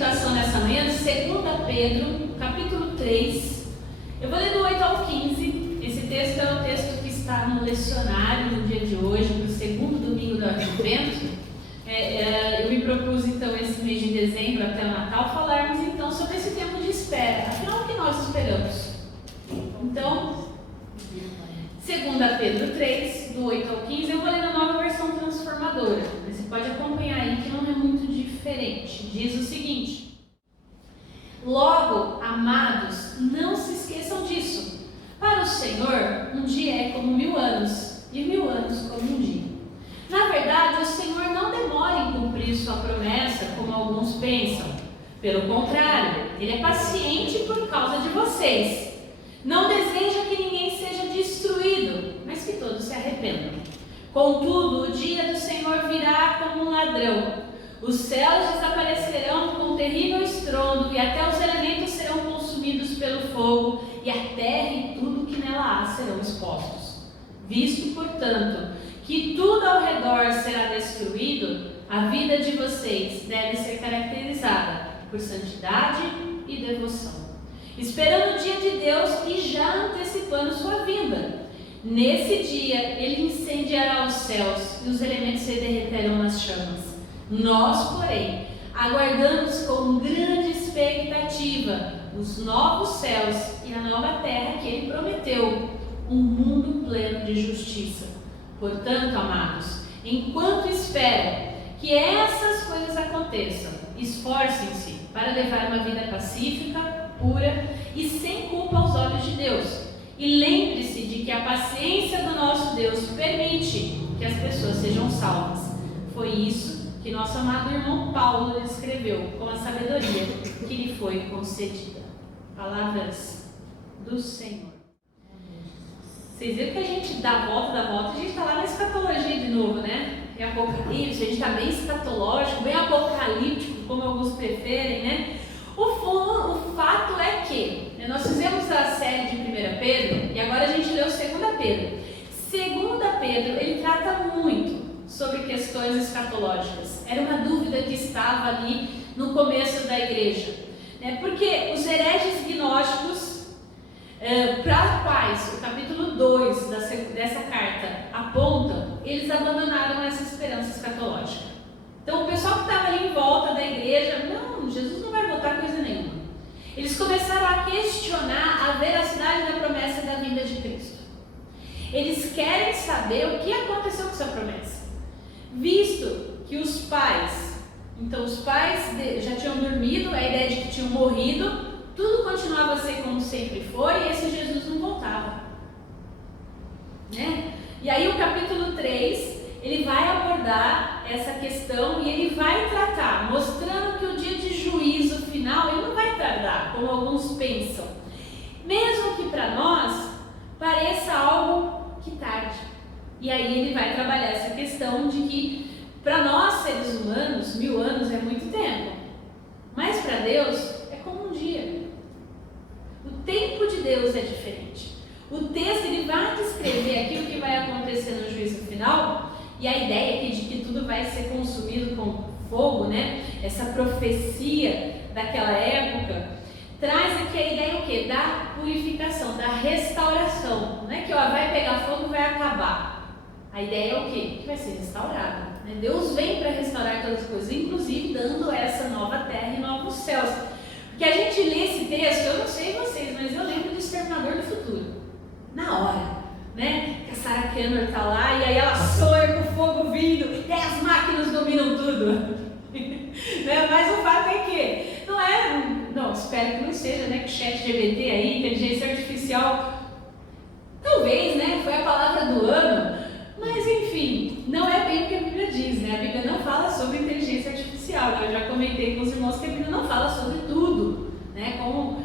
meditação nessa manhã de 2 Pedro, capítulo 3. Eu vou ler do 8 ao 15. Esse texto é o texto que está no lecionário no dia de hoje, no segundo domingo do Advento. Eu me propus então esse mês de dezembro até o Natal falarmos então sobre esse tempo de espera. Afinal, o que nós esperamos? Então, 2 Pedro 3, do 8 ao 15, eu vou ler na nova versão transformadora. Você pode acompanhar aí que não é muito diferente. Diz o seguinte: logo, amados, não se esqueçam disso. Para o Senhor, um dia é como 1000 anos, e 1000 anos como um dia. Na verdade, o Senhor não demora em cumprir sua promessa, como alguns pensam. Pelo contrário, Ele é paciente por causa de vocês. Não deseja que ninguém seja destruído, mas que todos se arrependam. Contudo, o dia do Senhor virá como um ladrão. Os céus desaparecerão com um terrível estrondo, e até os elementos serão consumidos pelo fogo, e a terra e tudo que nela há serão expostos. Visto, portanto, que tudo ao redor será destruído, a vida de vocês deve ser caracterizada por santidade e devoção, esperando o dia de Deus e já antecipando sua vinda. Nesse dia, Ele incendiará os céus e os elementos se derreterão nas chamas. Nós, porém, aguardamos com grande expectativa os novos céus e a nova terra que Ele prometeu, um mundo pleno de justiça. Portanto, amados, enquanto esperam que essas coisas aconteçam, esforcem-se para levar uma vida pacífica, pura e sem culpa aos olhos de Deus. E lembre-se de que a paciência do nosso Deus permite que as pessoas sejam salvas. Foi isso que nosso amado irmão Paulo escreveu com a sabedoria que lhe foi concedida. Palavras do Senhor. Vocês viram que a gente dá a volta, a gente está lá na escatologia de novo, né? Em Apocalipse, a gente está bem escatológico, bem apocalíptico, como alguns preferem, né? O fato é que nós fizemos a série de 1 Pedro e agora a gente leu 2 Pedro. 2 Pedro, ele trata muito sobre questões escatológicas. Era uma dúvida que estava ali no começo da igreja, né? Porque os hereges gnósticos, para quais o capítulo 2 dessa carta aponta, eles abandonaram essa esperança escatológica. Então o pessoal que estava ali em volta da igreja, não, Jesus não vai voltar coisa nenhuma. Eles começaram a questionar a veracidade da promessa da vinda de Cristo. Eles querem saber o que aconteceu com essa promessa, visto que os pais já tinham dormido, a ideia de que tinham morrido, tudo continuava a ser como sempre foi, e esse Jesus não voltava, né? E aí o capítulo 3, ele vai abordar essa questão e ele vai tratar, mostrando que o dia de juízo final, ele não vai tardar, como alguns pensam. Mesmo que para nós pareça algo que tarde. E aí ele vai trabalhar essa questão de que para nós seres humanos, 1000 anos é muito tempo. Mas para Deus é como um dia. O tempo de Deus é diferente. O texto ele vai descrever aquilo que vai acontecer no juízo final, e a ideia aqui de que tudo vai ser consumido com fogo, né? Essa profecia daquela época traz aqui a ideia o quê? Da purificação, da restauração. Não é que vai pegar fogo e vai acabar. A ideia é o quê? Que vai ser restaurado, né? Deus vem para restaurar todas as coisas, inclusive dando essa nova terra e novos céus. Porque a gente lê esse texto, eu não sei vocês, mas eu lembro do Exterminador do Futuro. Na hora, né? Que a Sarah Connor está lá e aí ela soa com o fogo vindo e aí as máquinas dominam tudo. Né? Mas o fato é que não, espero que não seja, né? Que o ChatGPT aí, inteligência artificial, talvez, né? Foi a palavra do ano, mas enfim, não é bem o que a Bíblia diz, né? A Bíblia não fala sobre inteligência artificial, né? Eu já comentei com os irmãos que a Bíblia não fala sobre tudo, né? Como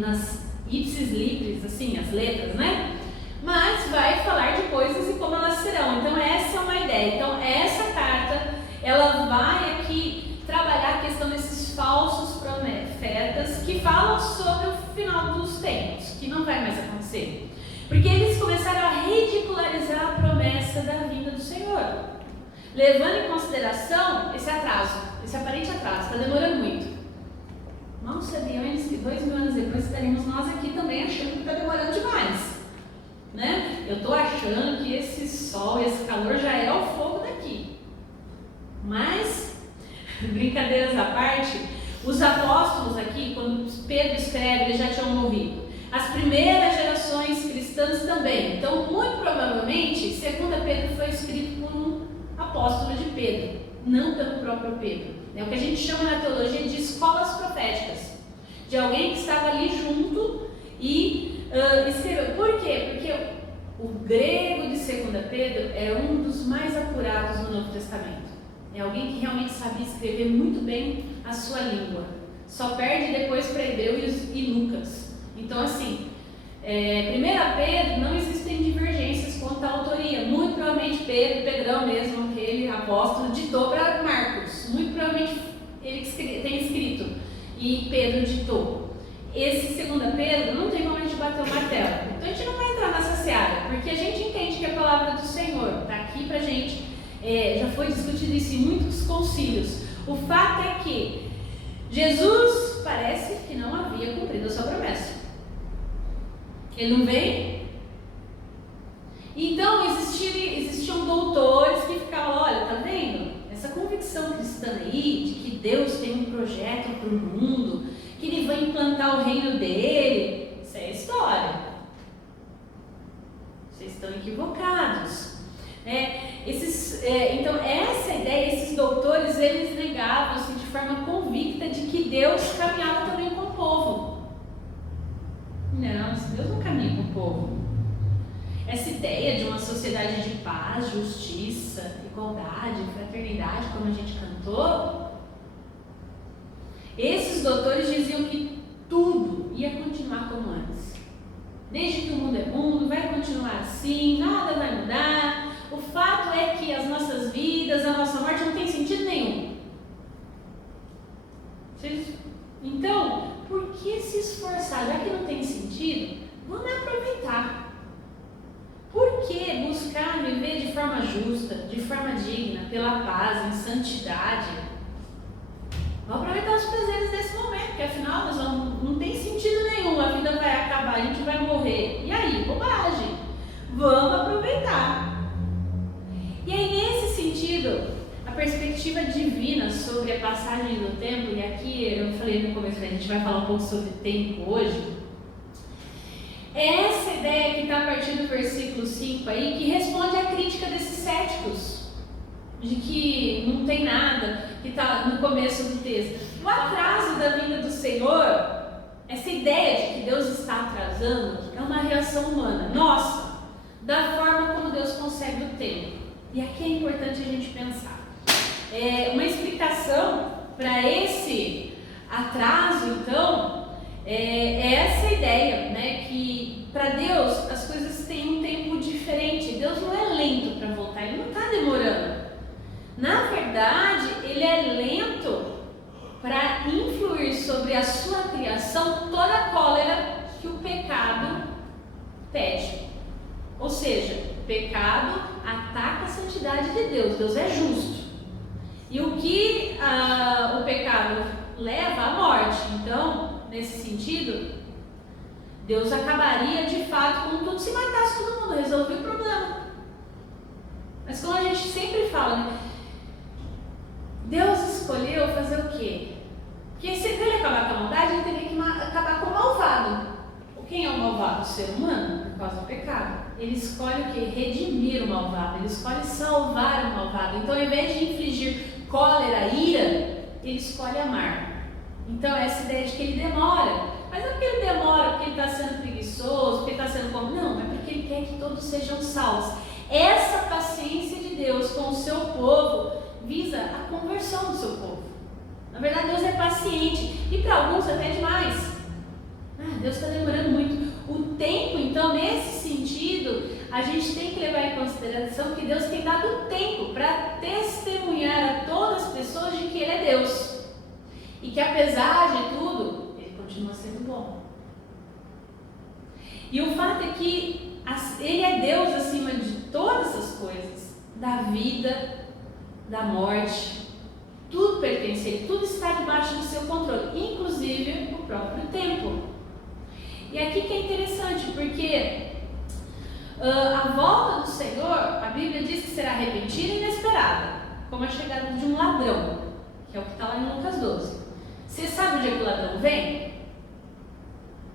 nas ipsis litteris, assim, as letras, né? Mas vai falar de coisas e como elas serão. Então essa é uma ideia. Então essa carta, ela vai aqui trabalhar a questão desses falsos profetas que falam sobre o final dos tempos, que não vai mais acontecer. Porque eles começaram a ridicularizar a promessa da vinda do Senhor, levando em consideração esse atraso, esse aparente atraso, está demorando muito. Mal sabiam eles que 2000 anos depois estaremos nós aqui também achando que está demorando demais. Né? Eu estou achando que esse sol, esse calor já é o fogo daqui. Mas, brincadeiras à parte, os apóstolos aqui, quando Pedro escreve, eles já tinham morrido. As primeiras gerações cristãs também. Então, muito provavelmente, 2 Pedro foi escrito por um apóstolo de Pedro, não pelo próprio Pedro. É o que a gente chama na teologia de escolas proféticas, de alguém que estava ali junto e escreveu. Por quê? Porque o grego de 2 Pedro é um dos mais apurados no Novo Testamento. É alguém que realmente sabia escrever muito bem a sua língua. Só perde depois para Hebreus e Lucas. Então, assim, 1 Pedro não existem divergências quanto à autoria. Muito provavelmente Pedrão mesmo, aquele apóstolo, ditou para Marcos. Muito provavelmente ele tem escrito e Pedro ditou. Esse 2 Pedro não tem como a gente bater o martelo. Então a gente não vai entrar nessa seara, porque a gente entende que a palavra do Senhor está aqui para a gente. Já foi discutido isso em muitos concílios. O fato é que Jesus parece que não havia cumprido a sua promessa. Ele não vem? Então existiam doutores que ficavam, olha, tá vendo? Essa convicção cristã aí de que Deus tem um projeto para o mundo, que Ele vai implantar o reino dele, isso é história. Vocês estão equivocados. Então essa ideia, esses doutores, eles negavam-se de forma convicta de que Deus caminhava também com o povo. Não, Deus não caminha com o povo. Essa ideia de uma sociedade de paz, justiça, igualdade, fraternidade, como a gente cantou, esses doutores diziam que tudo ia continuar como antes. Desde que o mundo é mundo, vai continuar assim, nada vai mudar. O fato é que as nossas vidas, a nossa morte não tem sentido nenhum. Então, por que se esforçar? Já que não tem sentido, vamos aproveitar. Por que buscar viver de forma justa, de forma digna, pela paz, em santidade? Vamos aproveitar os prazeres desse momento, porque afinal não tem sentido nenhum, a vida vai acabar, a gente vai morrer. E aí, bobagem. Vamos aproveitar. E aí, nesse sentido, a perspectiva divina sobre a passagem do tempo, e aqui eu falei no começo, a gente vai falar um pouco sobre tempo hoje, é essa ideia que está a partir do versículo 5 aí, que responde à crítica desses céticos, de que não tem nada, que está no começo do texto. O atraso da vinda do Senhor, essa ideia de que Deus está atrasando, é uma reação humana, nossa, da forma como Deus concebe o tempo. E aqui é importante a gente pensar. Uma explicação para esse atraso, então, é essa ideia, né, que para Deus as coisas têm um tempo diferente. Deus não é lento para voltar, Ele não está demorando. Na verdade, Ele é lento para influir sobre a sua criação toda a cólera que o pecado pede. Ou seja, o pecado ataca a santidade de Deus. Deus é justo. E o que o pecado leva à morte. Então, nesse sentido, Deus acabaria de fato com tudo se matasse todo mundo, resolvia o problema. Mas como a gente sempre fala, né? Deus escolheu fazer o quê? Porque se ele acabar com a maldade, ele teria que acabar com o malvado. Quem é o malvado? O ser humano, por causa do pecado. Ele escolhe o quê? Redimir o malvado, ele escolhe salvar o malvado. Então, ao invés de infligir cólera, ira, ele escolhe amar. Então, essa ideia de que ele demora. Mas não é porque ele demora, porque ele está sendo preguiçoso, porque ele está sendo como. Não, é porque ele quer que todos sejam salvos. Essa paciência de Deus com o seu povo visa a conversão do seu povo. Na verdade, Deus é paciente. E para alguns até demais. Deus está demorando muito. O tempo, então, nesse sentido, a gente tem que levar em consideração que Deus tem dado tempo para testemunhar a todas as pessoas de que Ele é Deus. E que apesar de tudo, Ele continua sendo bom. E o fato é que Ele é Deus acima de todas as coisas. Da vida, da morte. tudo pertence a Ele, tudo está debaixo do seu controle, inclusive o próprio tempo. E aqui que é interessante, porque a volta do Senhor, a Bíblia diz que será repentina e inesperada, como a chegada de um ladrão, que é o que está lá em Lucas 12. Você sabe onde é que o ladrão vem?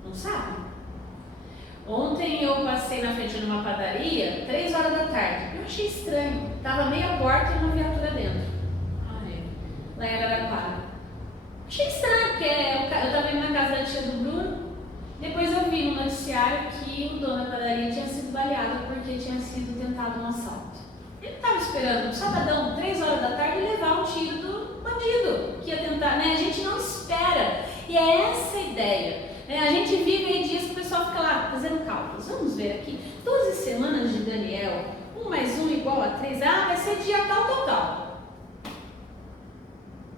Não sabe? Ontem eu passei na frente de uma padaria, 3 horas da tarde. Eu achei estranho. Estava meia porta e uma viatura dentro. Lá em Araraquara. Achei estranho, porque eu estava indo na casa da tia do Bruno. Depois eu vi no noticiário que o dono da padaria tinha sido baleado porque tinha sido tentado um assalto. Ele estava esperando um sabadão, 3 horas da tarde, levar um tiro do bandido que ia tentar, né? A gente não espera. E é essa a ideia. A gente vive aí dias que o pessoal fica lá fazendo cálculos. Vamos ver aqui, 12 semanas de Daniel, 1 mais 1 igual a 3, vai ser dia tal.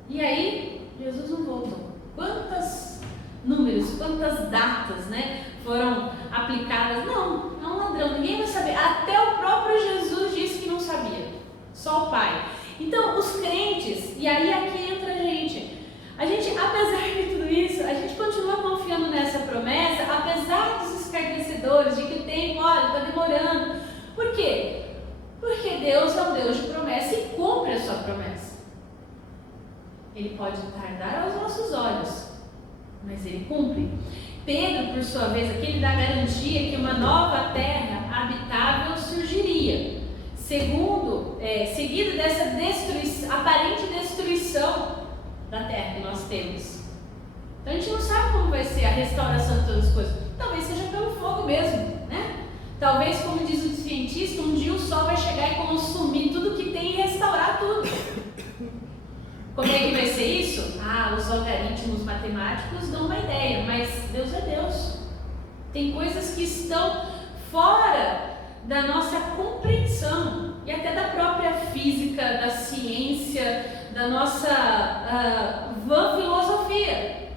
E aí, Jesus não voltou. Quantos números, quantas datas, né, foram aplicadas? Não, é um ladrão, ninguém vai saber. Até o próprio Jesus disse que não sabia, só o Pai. Então, os crentes, e aí aqui entra a gente, apesar de tudo isso, a gente continua confiando nessa promessa, apesar dos escarnecedores, de que o tempo, olha, está demorando. Por quê? Porque Deus é um Deus de promessa e cumpre a sua promessa. Ele pode tardar aos nossos olhos, mas Ele cumpre. Pedro, por sua vez, aqui ele dá garantia que uma nova terra habitável surgiria, seguido dessa aparente destruição da terra que nós temos. Então a gente não sabe como vai ser a restauração de todas as coisas. Talvez seja pelo fogo mesmo, né? Talvez, como diz o cientista, um dia o sol vai chegar e consumir tudo que tem e restaurar tudo. Como é que vai ser isso? Os algoritmos matemáticos dão uma ideia, mas Deus é Deus. Tem coisas que estão fora da nossa compreensão e até da própria física, da ciência, da nossa vã filosofia.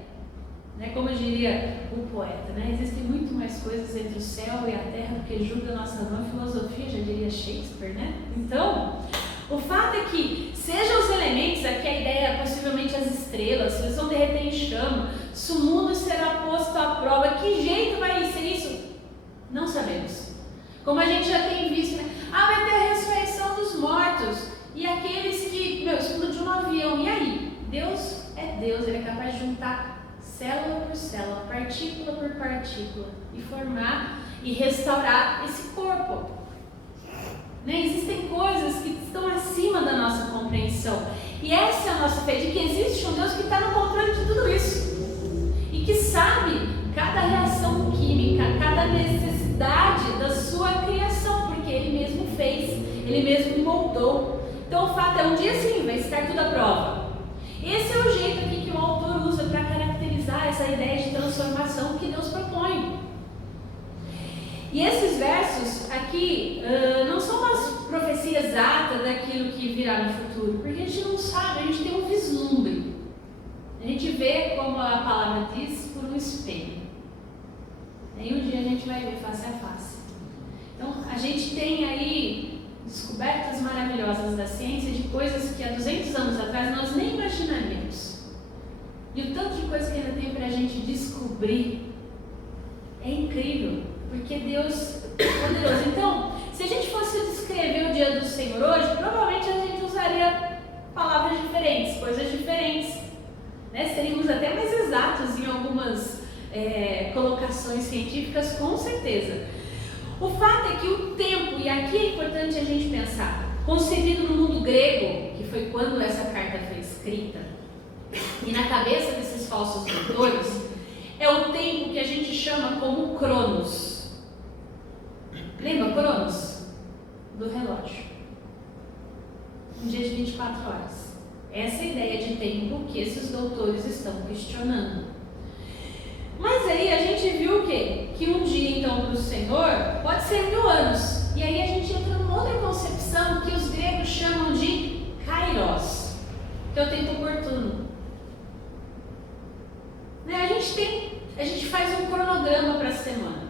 Né? Como diria o poeta, né? Existem muito mais coisas entre o céu e a terra do que julga a nossa vã filosofia, já diria Shakespeare, né? Então, o fato é que, sejam os elementos, aqui a ideia é possivelmente as estrelas, se eles vão derreter em chama, se o mundo será posto à prova, que jeito vai ser isso? Não sabemos. Como a gente já tem visto, né? Vai ter a ressurreição dos mortos. E aqueles que, explodiu um avião. E aí? Deus é Deus. Ele é capaz de juntar célula por célula, partícula por partícula, e formar e restaurar esse corpo. Né? Existem coisas que estão acima da nossa compreensão. E essa é a nossa fé, de que existe um Deus que está no controle de tudo isso. E que sabe cada reação química, cada necessidade da sua criação, porque Ele mesmo fez, Ele mesmo moldou. Então o fato é, um dia sim, vai estar tudo à prova. Esse é o jeito aqui que o autor usa para caracterizar essa ideia de transformação que Deus propõe. E esses versos aqui não são umas profecias exatas daquilo que virá no futuro, porque a gente não sabe, a gente tem um vislumbre. A gente vê, como a palavra diz, por um espelho. E um dia a gente vai ver face a face. Então a gente tem aí descobertas maravilhosas da ciência de coisas que há 200 anos atrás nós nem imaginaríamos. E o tanto de coisa que ainda tem para a gente descobrir é incrível, porque Deus é poderoso. Então, se a gente fosse descrever o dia do Senhor hoje, provavelmente a gente usaria palavras diferentes, coisas diferentes, né? Seríamos até mais exatos em algumas colocações científicas, com certeza. O fato é que o tempo, e aqui é importante a gente pensar, concebido no mundo grego, que foi quando essa carta foi escrita, e na cabeça desses falsos doutores, é o tempo que a gente chama como Cronos. Lembra Cronos? Do relógio. Um dia de 24 horas. Essa é a ideia de tempo que esses doutores estão questionando. Mas aí a gente viu o quê? Que um dia, então, para o Senhor pode ser 1000 anos. E aí a gente entra numa outra concepção que os gregos chamam de kairos, que é o tempo oportuno. Né? A gente faz um cronograma para a semana.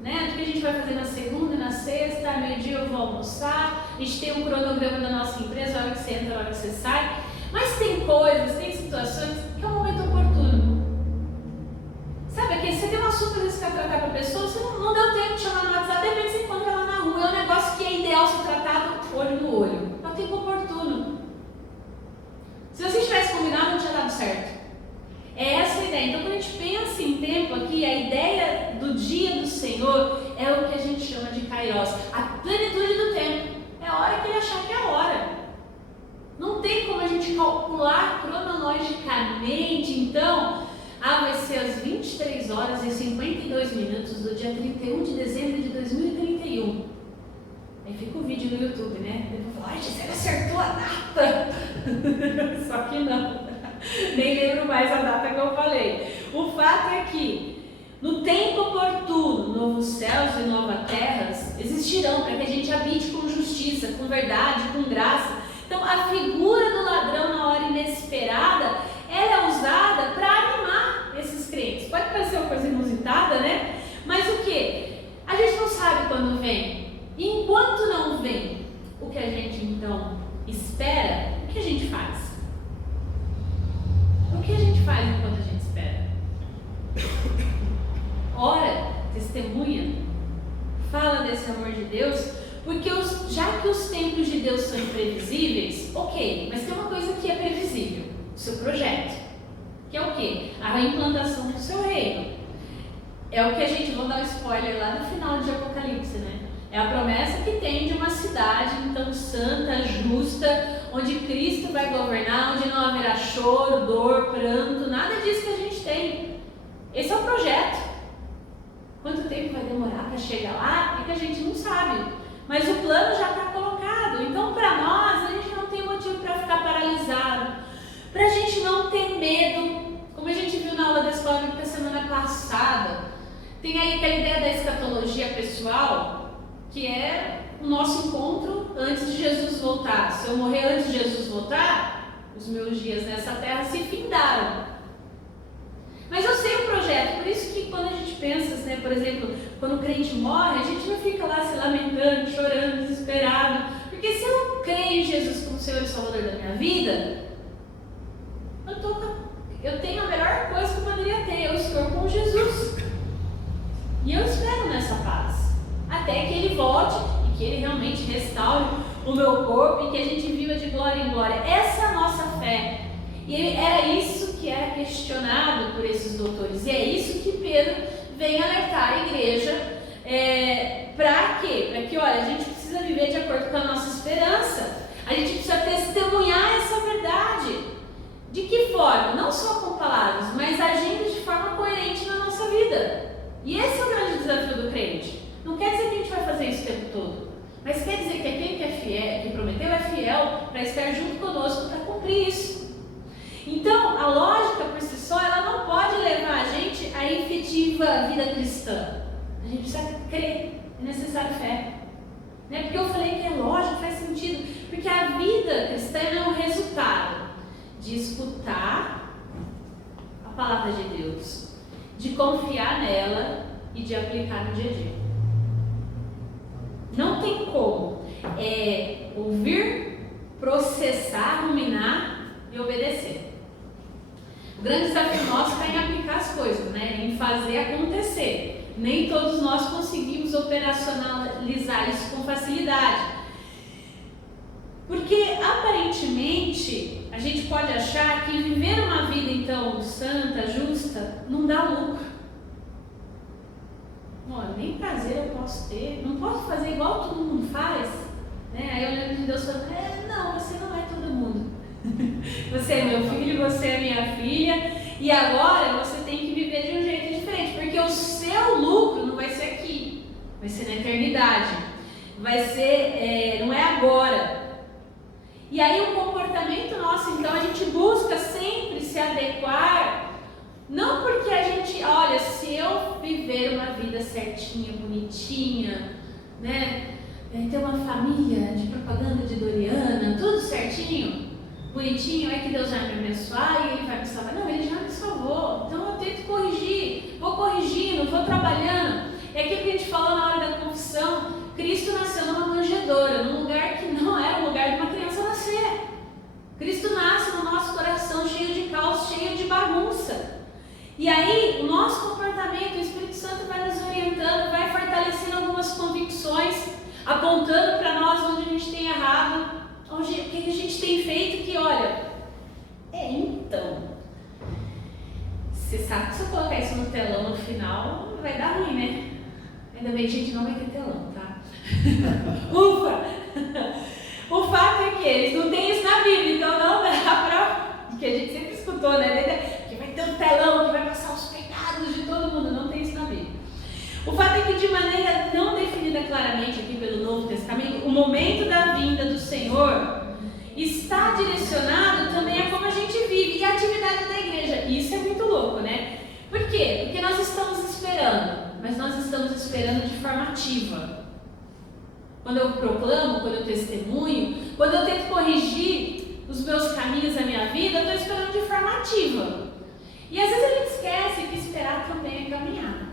Né? O que a gente vai fazer na segunda, na sexta, meio-dia eu vou almoçar. A gente tem um cronograma da nossa empresa, a hora que você entra, a hora que você sai. Mas tem coisas, tem situações que é o momento oportuno. Sabe, aqui você tem um assunto que você quer tratar com a pessoa, você não deu tempo de chamar no WhatsApp, de repente você encontra ela na rua, é um negócio que é ideal ser tratado olho no olho. É o tempo oportuno. Se você tivesse combinado, não tinha dado certo. É essa a ideia. Então, quando a gente pensa em tempo aqui, a ideia do dia do Senhor é o que a gente chama de Kairos, a plenitude do tempo. É a hora que ele achar que é a hora. Não tem como a gente calcular cronologicamente, então, vai ser às 23 horas e 52 minutos do dia 31 de dezembro de 2031. Aí fica o vídeo no YouTube, né? Eu vou falar, você acertou a data! Só que não. Nem lembro mais a data que eu falei. O fato é que, no tempo oportuno, novos céus e novas terras existirão para que a gente habite com justiça, com verdade, com graça. Então, a figura do ladrão na hora inesperada, ela é usada para animar esses crentes. Pode parecer uma coisa inusitada, né? Mas o que? A gente não sabe quando vem. E enquanto não vem o que a gente então espera, o que a gente faz? O que a gente faz enquanto a gente espera? Ora, testemunha, fala desse amor de Deus, porque já que os tempos de Deus são imprevisíveis, ok, mas tem uma coisa que é previsível, o seu projeto, que é o quê? A implantação do seu reino. É o que a gente, vou dar um spoiler lá no final de Apocalipse, né? É a promessa que tem de uma cidade então santa, justa, onde Cristo vai governar, onde não haverá choro, dor, pranto, nada disso que a gente tem. Esse é o projeto. Quanto tempo vai demorar para chegar lá? É que a gente não sabe. Mas o plano já está colocado. Então, para nós, a gente não tem motivo para ficar paralisado. Para a gente não ter medo, como a gente viu na aula da escola bíblica semana passada. Tem aí aquela ideia da escatologia pessoal, que é o nosso encontro antes de Jesus voltar. Se eu morrer antes de Jesus voltar, os meus dias nessa terra se findaram. Mas eu sei o projeto, por isso que quando a gente pensa, né, por exemplo, quando o crente morre, a gente não fica lá se lamentando, chorando, desesperado. Porque se eu creio em Jesus como Senhor e Salvador da minha vida, eu tenho a melhor coisa que eu poderia ter, eu estou com Jesus. E eu espero nessa paz, até que Ele volte e que Ele realmente restaure o meu corpo e que a gente viva de glória em glória. Essa é a nossa fé. E era isso que era questionado por esses doutores. E é isso que Pedro vem alertar a igreja. Para quê? Para que, olha, a gente precisa viver de acordo com a nossa esperança. A gente precisa testemunhar essa verdade. De que forma? Não só com palavras, mas agindo de forma coerente na nossa vida. E esse é o grande desafio do crente. Não quer dizer que a gente vai fazer isso o tempo todo, mas quer dizer que aquele que é fiel, que prometeu é fiel para estar junto conosco para cumprir isso. Então, a lógica por si só, ela não pode levar a gente à efetiva vida cristã. A gente precisa crer, é necessário fé. Né? Porque eu falei que é lógico, faz sentido, porque a vida cristã é um resultado de escutar a palavra de Deus, de confiar nela e de aplicar no dia a dia. Não tem como ouvir, processar, ruminar e obedecer. O grande desafio nosso está em aplicar as coisas, né? Em fazer acontecer. Nem todos nós conseguimos operacionalizar isso com facilidade. Porque aparentemente a gente pode achar que viver uma vida então santa, justa, não dá lucro. Nem prazer eu posso ter, não posso fazer igual todo mundo faz, né? Aí eu lembro de Deus falando, não, você não é todo mundo. Você é meu filho, você é minha filha, e agora você tem que viver de um jeito diferente, porque o seu lucro não vai ser aqui, vai ser na eternidade, vai ser, não é agora. E aí o comportamento nosso, então, a gente busca sempre se adequar. Não porque a gente, olha, se eu viver uma vida certinha, bonitinha, né, ter uma família de propaganda de Doriana, tudo certinho, bonitinho, é que Deus vai me abençoar e Ele vai me salvar. Não, Ele já me salvou, então eu tento corrigir, vou corrigindo, vou trabalhando. É aquilo que a gente falou na hora da confissão, Cristo nasceu numa manjedoura, num lugar que não era o lugar de uma criança nascer. Cristo nasce no nosso coração. aí o nosso comportamento, o Espírito Santo vai nos orientando, vai fortalecendo algumas convicções, apontando para nós onde a gente tem errado, o que a gente tem feito, que olha, então, você sabe que se eu colocar isso no telão no final, vai dar ruim, né? Ainda bem, gente, não vai ter telão, tá? Ufa! O fato é que eles não têm isso na Bíblia, então não dá pra... Que a gente sempre escutou, né? Que vai ter um telão, que vai passar os pecados de todo mundo, não tem isso na Bíblia. O fato é que de maneira não definida claramente aqui pelo Novo Testamento, o momento da vinda do Senhor está direcionado também a como a gente vive e a atividade da igreja. Isso é muito louco, né? Por quê? Porque nós estamos esperando, mas nós estamos esperando de forma ativa. Quando eu proclamo, quando eu testemunho, quando eu tento corrigir os meus caminhos da minha vida, eu estou esperando de forma ativa. E às vezes a gente esquece que esperar também é caminhar.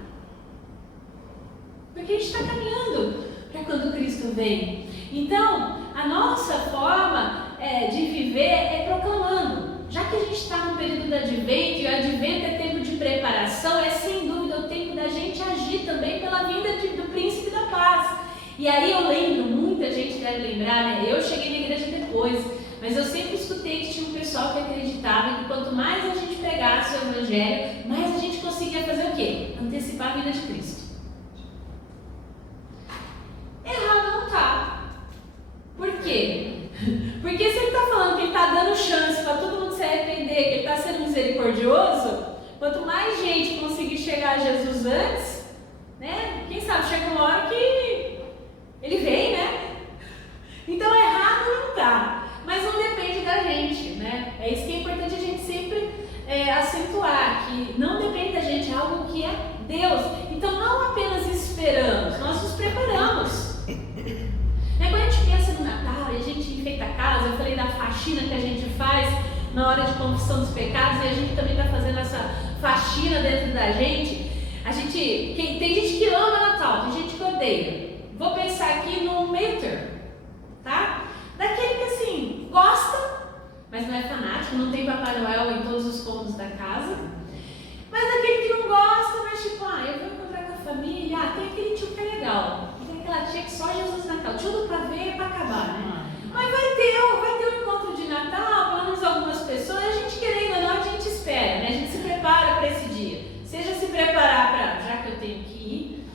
Porque a gente está caminhando para quando Cristo vem. Então, a nossa forma de viver é proclamando. Já que a gente está no período do advento, e o advento é tempo de preparação, é sem dúvida o tempo da gente agir também pela vinda do príncipe da paz. E aí eu lembro, muita gente deve lembrar, né? Eu cheguei na igreja depois, mas eu sempre escutei que tinha um pessoal que acreditava que quanto mais a gente pregasse o evangelho, mais a gente conseguia fazer o quê? Antecipar a vinda de Cristo. Errado não está. Por quê? Porque se ele está falando que ele está dando chance para todo mundo se arrepender, que ele está sendo misericordioso, quanto mais gente conseguir chegar a Jesus antes, né? Quem sabe chega uma hora que ele vem, né? Então errado não está, mas não depende da gente, né? É isso que é importante a gente sempre acentuar, que não depende da gente, é algo que é Deus. Então não apenas esperamos, nós nos preparamos. Quando a gente pensa no Natal e a gente enfeita a casa, eu falei da faxina que a gente faz na hora de confissão dos pecados, e a gente também está fazendo essa faxina dentro da gente. Tem gente que ama Natal, tem gente que odeia. Vou pensar aqui no meio termo, tá? Daquele que assim, gosta, mas não é fanático, não tem Papai Noel em todos os cômodos da casa. Mas daquele que não gosta, mas tipo, eu vou encontrar com a família, tem aquele tio que é legal. Aquela tia que só Jesus Natal, tudo para ver e para acabar, né? Mas vai ter um encontro de Natal, pelo menos algumas pessoas, a gente querendo ou não, a gente espera, né? A gente se prepara para esse dia. Seja se preparar para, já que eu tenho que ir,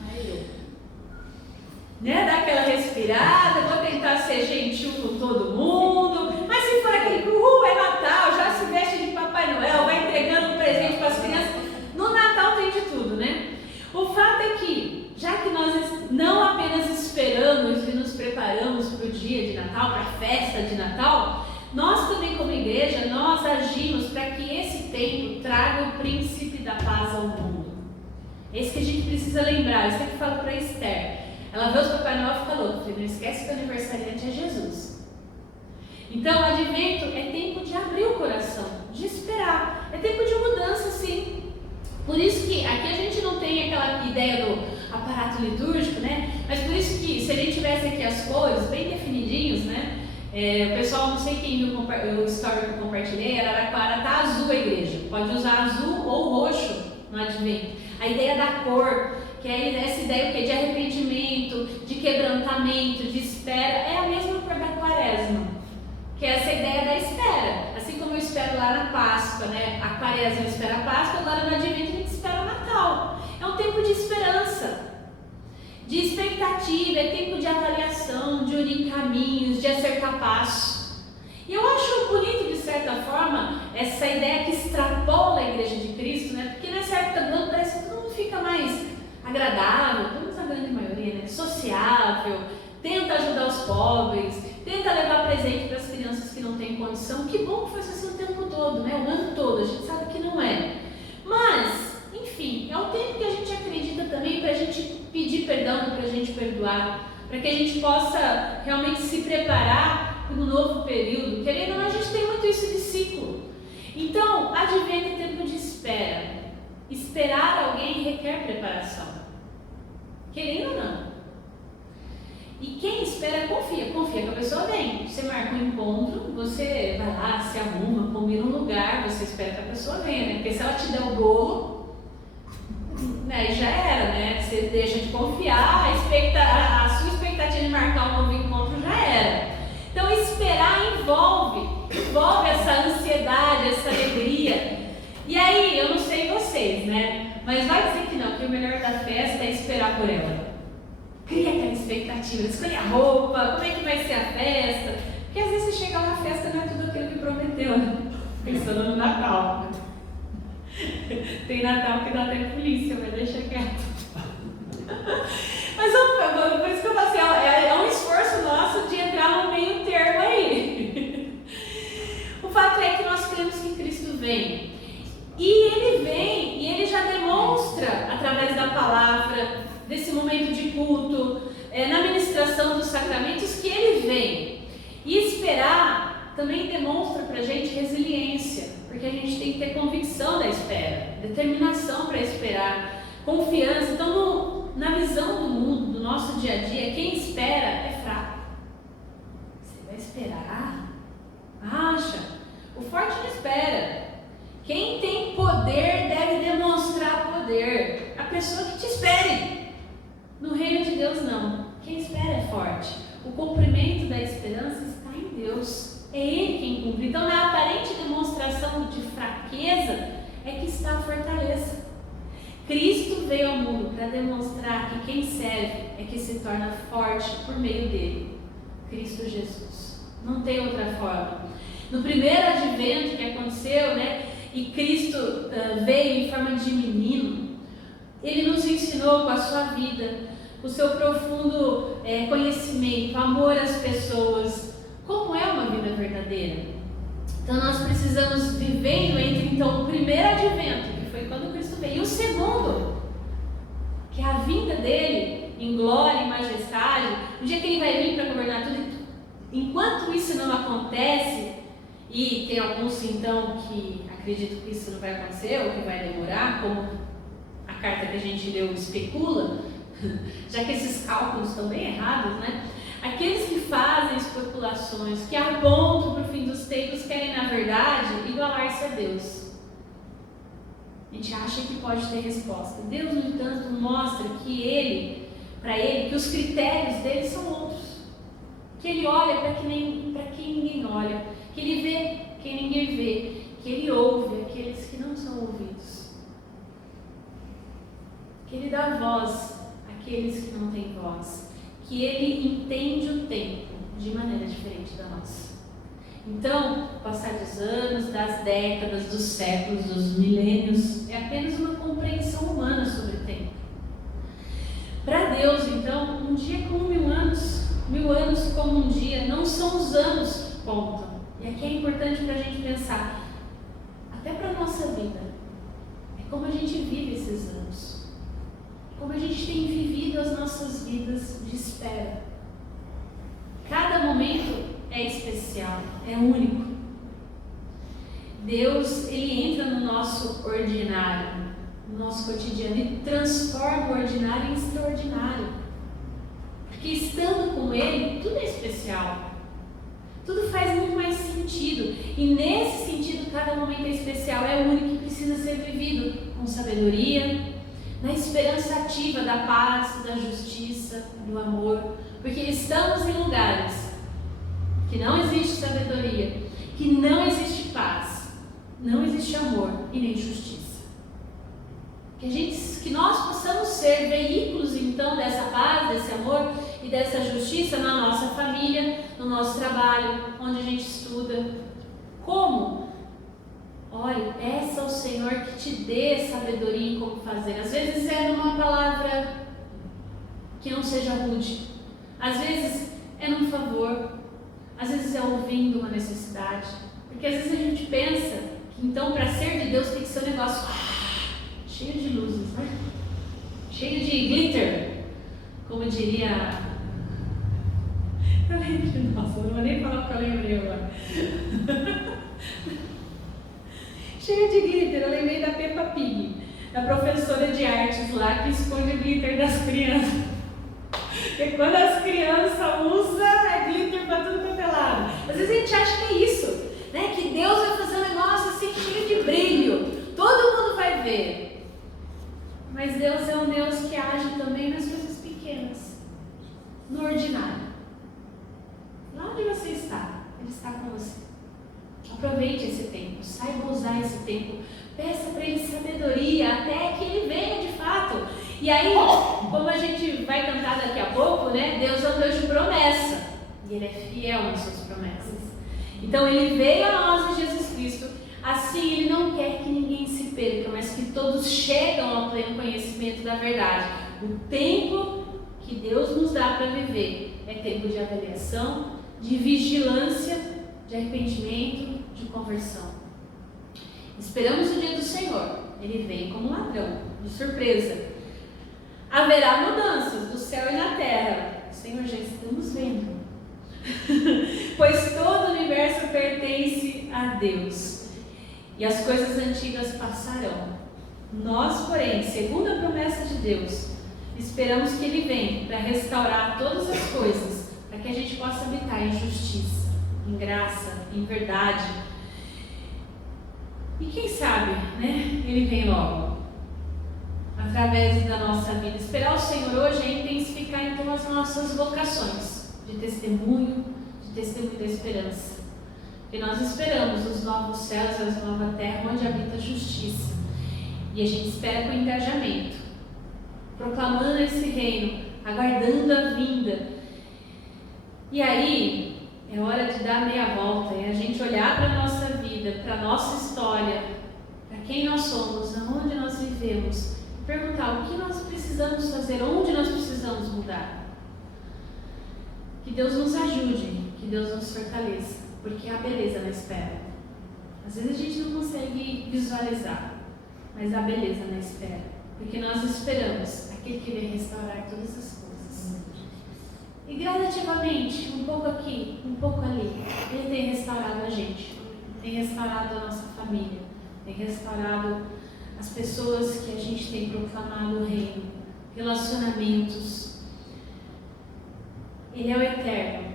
né? Dar aquela respirada, vou tentar ser gentil com todo mundo, mas se for aquele que, é Natal, já se veste de Papai Noel, vai entregando um presente para as crianças, no Natal tem de tudo, né? O fato é que, já que nós não apenas esperamos e nos preparamos para o dia de Natal, para a festa de Natal, nós também como igreja, nós agimos para que esse tempo traga o príncipe da paz ao mundo. É isso que a gente precisa lembrar. Eu sempre falo para a Esther, ela vê os Papai Noel e fica louca, porque não esquece que o aniversariante é Jesus. Então o advento é tempo de abrir o coração, de esperar, é tempo de mudança, sim. Por isso que aqui a gente não tem aquela ideia do aparato litúrgico, né? Mas por isso que se a gente tivesse aqui as cores bem definidinhos, né? O pessoal, não sei quem viu o story que eu compartilhei, Araraquara tá azul a igreja. Pode usar azul ou roxo no advento. A ideia da cor, que é essa ideia de arrependimento, de quebrantamento, de espera, é a mesma cor da quaresma. Que é essa ideia da espera. Assim como eu espero lá na Páscoa, né? A quaresma espera a Páscoa, agora no advento a gente espera o Natal. É um tempo de esperança, de expectativa, é tempo de avaliação, de unir caminhos, de acertar passo. E eu acho bonito, de certa forma, essa ideia que extrapola a Igreja de Cristo, né? Porque nessa época do ano parece que todo mundo fica mais agradável, pelo menos a grande maioria, né? Sociável, tenta ajudar os pobres, tenta levar presente para as crianças que não têm condição. Que bom que foi assim o tempo todo, né? O ano todo, a gente sabe que não é. Mas, enfim, é o tempo que a gente acredita também para a gente pedir perdão, para a gente perdoar, para que a gente possa realmente se preparar para um novo período. Querendo ou não, a gente tem muito isso de ciclo. Então, advento é tempo de espera. Esperar alguém requer preparação. Querendo ou não. E quem espera, confia que a pessoa vem. Você marca um encontro, você vai lá, se arruma, combina um lugar, você espera que a pessoa venha, né? Porque se ela te der o bolo, aí já era, né? Você deixa de confiar, a sua expectativa de marcar um novo encontro já era. Então esperar envolve essa ansiedade, essa alegria. E aí, eu não sei vocês, né? Mas vai dizer que não, que o melhor da festa é esperar por ela. Cria aquela expectativa, escolhe a roupa, como é que vai ser a festa. Porque às vezes você chega lá na festa e não é tudo aquilo que prometeu, né? Pensando no Natal. Tem Natal que dá até polícia, mas deixa quieto. Mas por isso que eu falo assim, é um esforço nosso de entrar no meio termo aí. O fato é que nós cremos que Cristo vem. E Ele vem, e Ele já demonstra, através da palavra, desse momento de culto, na ministração dos sacramentos, que Ele vem. E esperar também demonstra pra gente resiliência, porque a gente tem que ter convicção da espera, determinação para esperar, confiança. Então, na visão do mundo, do nosso dia a dia, quem espera é fraco. Você vai esperar? Acha? O forte não espera. Quem tem poder deve demonstrar poder. A pessoa que te espere. No reino de Deus, não. Quem espera é forte. O cumprimento da esperança está em Deus. É Ele quem cumpre. Então, na aparente demonstração de fraqueza, é que está a fortaleza. Cristo veio ao mundo para demonstrar que quem serve é que se torna forte por meio dele. Cristo Jesus. Não tem outra forma. No primeiro advento que aconteceu, né? E Cristo veio em forma de menino, Ele nos ensinou com a sua vida, o seu profundo conhecimento, amor às pessoas, como é uma vida verdadeira. Então nós precisamos, vivendo entre então o primeiro advento, que foi quando Cristo veio, e o segundo, que é a vinda dele em glória e majestade, o dia que Ele vai vir para governar tudo. Enquanto isso não acontece, e tem alguns então que acreditam que isso não vai acontecer ou que vai demorar, como a carta que a gente leu especula, já que esses cálculos estão bem errados, né? Aqueles que fazem especulações, que apontam para o fim dos tempos, querem na verdade igualar-se a Deus. A gente acha que pode ter resposta. Deus, no entanto, mostra que para ele, que os critérios dele são outros. Que Ele olha para quem ninguém olha, que Ele vê quem ninguém vê, que Ele ouve aqueles que não são ouvidos, que Ele dá voz àqueles que não têm voz, que Ele entende o tempo de maneira diferente da nossa. Então, o passar dos anos, das décadas, dos séculos, dos milênios, é apenas uma compreensão humana sobre o tempo. Para Deus, então, um dia é como 1000 anos, 1000 anos como um dia, não são os anos que contam. E aqui é importante para a gente pensar, até para a nossa vida, é como a gente vive esses anos, como a gente tem vivido as nossas vidas de espera. Cada momento é especial, é único. Deus, Ele entra no nosso ordinário, no nosso cotidiano e transforma o ordinário em extraordinário. Porque estando com Ele, tudo é especial. Tudo faz muito mais sentido. E nesse sentido, cada momento é especial, é único e precisa ser vivido com sabedoria, na esperança ativa da paz, da justiça, do amor. Porque estamos em lugares que não existe sabedoria, que não existe paz, não existe amor e nem justiça. Que nós possamos ser veículos então dessa paz, desse amor e dessa justiça na nossa família, no nosso trabalho, onde a gente estuda. Como? Olha, peça ao Senhor que te dê sabedoria em como fazer. Às vezes é numa palavra que não seja rude, às vezes é num favor, às vezes é ouvindo uma necessidade, porque às vezes a gente pensa que então para ser de Deus tem que ser um negócio cheio de luzes, né? Cheio de glitter, como diria. Eu lembro, nossa, eu não vou nem falar porque eu lembrei agora. Cheio de glitter, eu lembrei da Peppa Pig, da professora de artes lá que esconde o glitter das crianças. Porque quando as crianças usam, é glitter para tudo quanto é lado. Às vezes a gente acha que é isso, né? Que Deus vai fazer um negócio assim cheio de brilho, todo mundo vai ver. Mas Mas Deus é um Deus que age também nas coisas pequenas, no ordinário. Lá onde você está, Ele está com você. Aproveite esse tempo, saiba usar esse tempo. Peça para Ele sabedoria até que Ele venha de fato. E aí, como a gente vai cantar daqui a pouco, né? Deus é um Deus de promessa. E Ele é fiel nas suas promessas. Então Ele veio a nós em Jesus Cristo. Assim Ele não quer que ninguém se perca, mas que todos chegam ao pleno conhecimento da verdade. O tempo que Deus nos dá para viver é tempo de avaliação, de vigilância, de arrependimento, de conversão. Esperamos o dia do Senhor. Ele vem como ladrão, de surpresa. Haverá mudanças do céu e na terra. Senhor, já estamos vendo. Pois todo o universo pertence a Deus. E as coisas antigas passarão. Nós, porém, segundo a promessa de Deus, esperamos que Ele venha para restaurar todas as coisas, para que a gente possa habitar em justiça, em graça, em verdade. E quem sabe, né? Ele vem logo, através da nossa vida. Esperar o Senhor hoje é intensificar então as nossas vocações de testemunho da esperança. Porque nós esperamos os novos céus e a nova terra onde habita a justiça. E a gente espera com engajamento, proclamando esse reino, aguardando a vinda. E aí é hora de dar meia volta, é a gente olhar para a nossa vida, para a nossa história, para quem nós somos, aonde nós vivemos, e perguntar o que nós precisamos fazer, onde nós precisamos mudar. Que Deus nos ajude, que Deus nos fortaleça, porque há beleza na espera. Às vezes a gente não consegue visualizar, mas há beleza na espera, porque nós esperamos aquele que vem restaurar todas as coisas. E gradativamente, um pouco aqui, um pouco ali, Ele tem restaurado a gente, tem restaurado a nossa família, tem restaurado as pessoas que a gente tem proclamado o reino, relacionamentos. Ele é o eterno,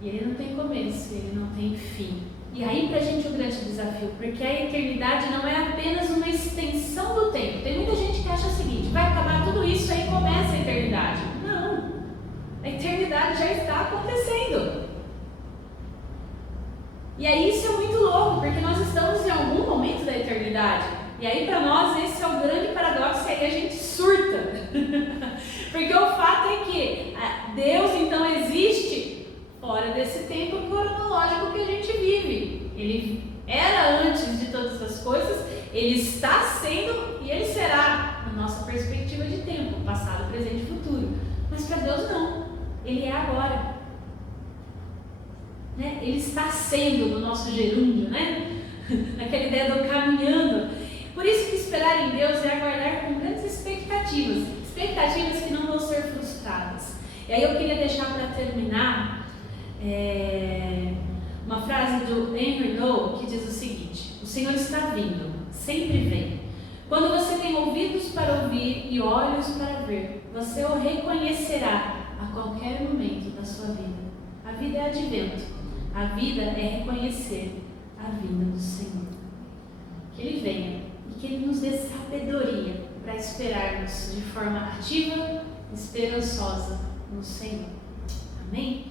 e Ele não tem começo, Ele não tem fim. E aí pra gente o grande desafio, porque a eternidade não é apenas uma extensão do tempo. Tem muita gente que acha o seguinte: vai acabar tudo isso, aí começa a eternidade. Não, a eternidade já está acontecendo. E aí isso é muito louco, porque nós estamos em algum momento da eternidade. E aí para nós esse é o grande paradoxo, e aí a gente surta. Porque o fato é que Deus então existe fora desse tempo cronológico que a gente vive. Ele era antes de todas as coisas, Ele está sendo e Ele será, na nossa perspectiva de tempo, passado, presente e futuro. Mas para Deus não, Ele é agora. Né? Ele está sendo no nosso gerúndio, né? Aquela ideia do caminhando. Por isso que esperar em Deus é aguardar com grandes expectativas que não vão ser frustradas. E aí eu queria deixar para terminar uma frase do Henry Nouwen que diz o seguinte: o Senhor está vindo, sempre vem. Quando você tem ouvidos para ouvir e olhos para ver, você o reconhecerá a qualquer momento da sua vida. A vida é advento, a vida é reconhecer a vinda do Senhor. Que Ele venha e que Ele nos dê sabedoria para esperarmos de forma ativa, esperançosa no Senhor. Amém?